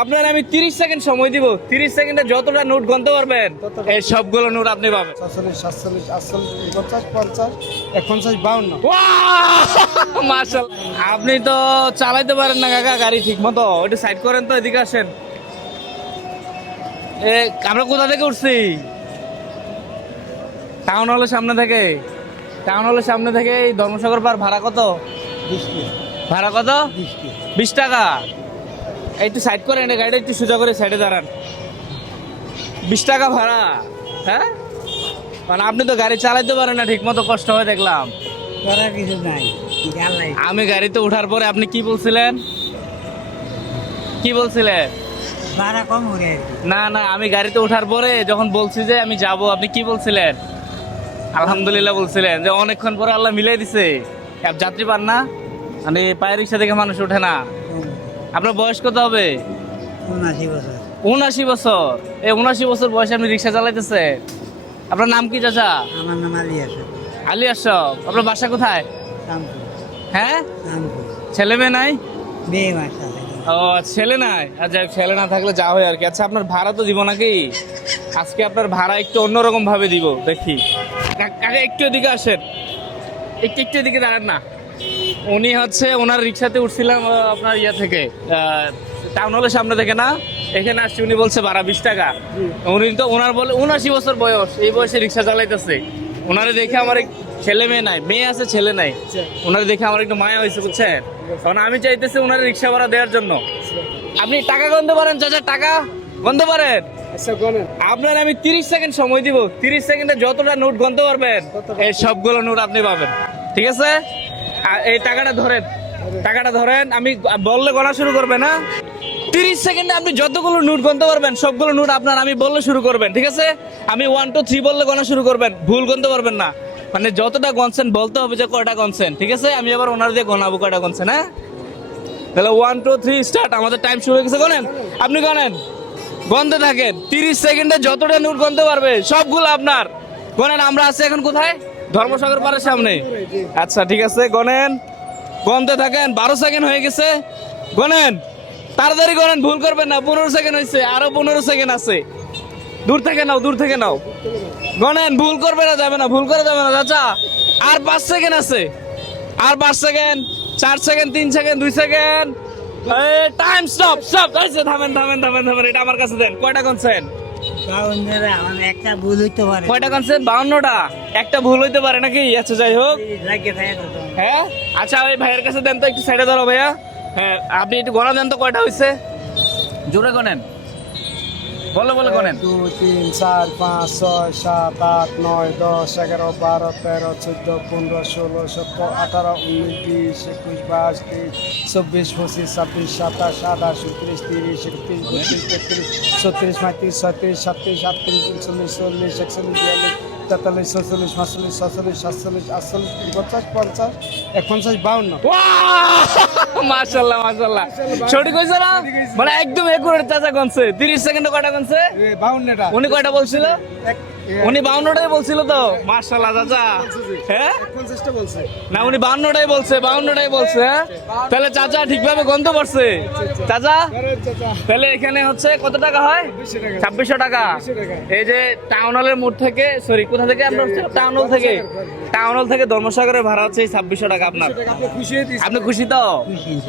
আপনার আমি 30 সেকেন্ড সময় দিব। 30 সেকেন্ডে যতটা নোট গণতে পারবেন এই সবগুলো নোট আপনি পাবেন। 47, 47, 48, 49, 50, 51, 52। মাশাআল্লাহ, আপনি তো চালাইতে পারেন না কাকা গাড়ি ঠিক মতো। ওটা সাইড করেন তো, এদিকে আসেন। আমরা কোথা থেকে উঠছি? টাউন হলের সামনে থেকে। টাউন হলের সামনে থেকে এই ধর্মসাগর পার ভাড়া কত? 20 টি, ভাড়া কত? 20 টি। 20 টাকা। একটু সাইড করেন, এই গাড়িটা একটু সোজা করে সাইডে দাঁড়ান। 20 টাকা ভাড়া? হ্যাঁ, মানে আপনি তো গাড়ি চালাইতে পারেন না ঠিক মতো, কষ্ট হয় দেখলাম। করার কিছু নাই, জ্ঞান নাই। আমি গাড়িতে ওঠার পরে আপনি কি বলছিলেন? কি বলছিলেন? ভাড়া কম করে না না, আমি গাড়িতে ওঠার পরে যখন বলছি যে আমি যাব, আপনি কি বলছিলেন? আলহামদুলিল্লাহ বলছিলেন, যে অনেকক্ষণ পরে আল্লাহ মিলাই দিছে। ক্যাব যাত্রী পান না, মানে পায়ের রিক্সা থেকে মানুষ ওঠে না। আপনার বয়স কত হবে? 79 বছর। 79 বছর। এই 79 বছর বয়সে আপনি রিক্সা চালাইতেছে? আপনার নাম কি চাচা? আমার নাম আলী আছে। আলী আশরাফ। আপনার বাসা কোথায়? রামপুর। হ্যাঁ, রামপুর। ছেলে মেয়ে নাই? মেয়ে মাসা। ও, ছেলে নাই। আচ্ছা, ছেলে না থাকলে যা হয় আর কি। আচ্ছা, আপনার ভাড়া তো দিব নাকি? আজকে আপনার ভাড়া একটু অন্যরকম ভাবে দিব, দেখি। কাকা একটু এদিকে আসেন, একটু একটু এদিকে দাঁড়ান না। উনি হচ্ছে ওনার রিক্সাতে উঠছিলাম আপনার ইয়া থেকে, টাউন হলের সামনে থেকে না, এখানে আসছি। উনি বলছে ভাড়া 20 টাকা। উনি তো ওনার বলে 79 বছর বয়স, এই বয়সে রিক্সা চালাইতেছে। ওনারে দেখে আমার ছেলে মেয়ে নাই, মেয়ে আছে ছেলে নাই। ওনারে দেখে আমার একটু মায়া হয়েছে, বুঝছেন? কারণ আমি চাইতেছি ওনার রিক্সা ভাড়া দেওয়ার জন্য। আপনি টাকা গণতে পারেন চাচা? টাকা গণতে পারেন? আচ্ছা, গণেন। আপনার আমি 30 সেকেন্ড সময় দিব। 30 সেকেন্ডে যতটা নোট গণতে পারবেন এই সবগুলো নোট আপনি পাবেন, ঠিক আছে? আর এই টাকাটা ধরেন, টাকাটা ধরেন। আমি বললে গণা শুরু করবেন না। 30 সেকেন্ডে আপনি যতগুলো নোট গণতে পারবেন সবগুলো নোট আপনার, আমি বললে শুরু করবেন, ঠিক আছে? আমি 1 2 3 বললে গণা শুরু করবেন, ভুল গণতে পারবেন না। মানে যতটা গণছেন বলতে হবে যে কয়টা গণছেন, ঠিক আছে? আমি আবার ওনার দিয়ে গণাবো কয়টা গণছেন। হ্যাঁ, তাহলে 1 2 3 স্টার্ট। আমাদের টাইম শুরু হয়ে গেছে। গণেন, আপনি গণেন, গণতে থাকেন। 30 সেকেন্ডে যতটা নোট গণতে পারবে সবগুলো আপনার। গণেন। আমরা আছি এখন কোথায়? ধর্মসাগর পাড়ের সামনে। আচ্ছা, ঠিক আছে, গণেন, গণতে থাকেন। 12 সেকেন্ড হয়ে গেছে, গণেন, তাড়াতাড়ি গণেন, ভুল করবেন না। 15 সেকেন্ড হয়েছে, আরো 15 সেকেন্ড আছে। দূর থেকে নাও, দূর থেকে নাও, গণেন। ভুল করবে না, যাবে না, ভুল করা যাবে না চাচা। আর 5 সেকেন্ড আছে, আর 5 second, 4 second, 3 second, 2 second. Time stop, stop. থামেন থামেন থামেন থামেন, এটা আমার কাছে দেন। কয়টা গণছেন? আমার একটা ভুল হইতে পারে। কয়টা গণছেন? 52টা। একটা ভুল হইতে পারে নাকি? আচ্ছা, যাই হোক। লাগে থাকে তো। হ্যাঁ, আচ্ছা, ওই ভাইয়ের কাছে দেন তো, একটু সাইডে ধরো ভাইয়া। হ্যাঁ, আপনি একটু গণা দেন তো, কয়টা হয়েছে? জোরে গণেন, বলে বলে গণেন। 2 3 4 5 6 7 8 9 10 11 12 13 14 15 16 17 18 19 20 21 22 23 24 25 26 27 28 29 30 31 32 33 34 35 36 37 38 39 40 41 42 43 44 45 46 47 48 49 50 51 52। মাশাআল্লাহ মাশাআল্লাহ, সঠিক হয়েছে না? মানে একদম একুরেট চাচা গণছে। 30 সেকেন্ডে কয়টা গণছে? 52টা। উনি কয়টা বলছিল? উনি 52টাই বলছিল তো। মাশাআল্লাহ চাচা। হ্যাঁ, 50টা বলছে না, উনি 52টাই বলছে, 52টাই বলছে। হ্যাঁ, তাহলে চাচা ঠিকভাবে গণতে পারছে চাচা। তাহলে এখানে হচ্ছে কত টাকা হয়? 2600 টাকা। এই যে টাউন হলের মোড় থেকে, সরি, কোথা থেকে আমরা টাউন হল থেকে, টাউন হল থেকে ধর্মসাগরের ভাড়া হচ্ছে 2600 টাকা আপনার। আপনি খুশি তো?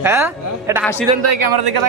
হ্যাঁ, এটা হাসি দেন তো, ক্যামেরা দিকে।